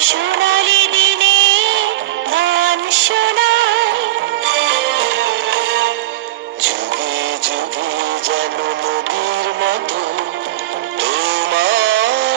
সোনালি দিনে যুগে যুগে যেন নদীর মতো তোমার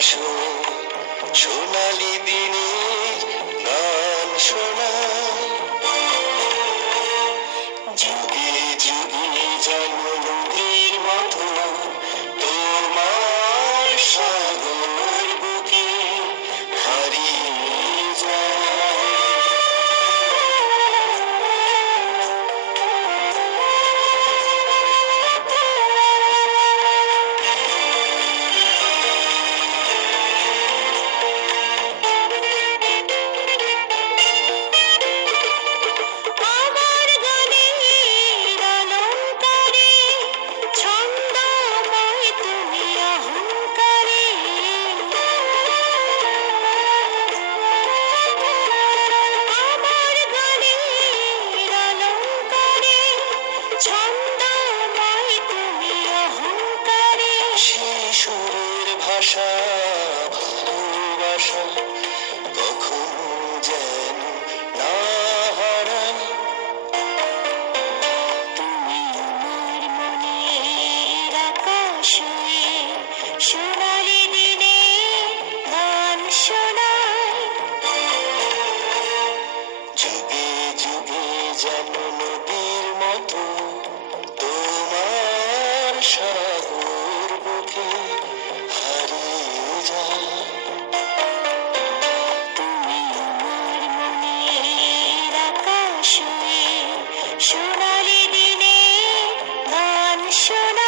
আকাশ সোনালি দিনের ভাষা ভালোবাসা। passion.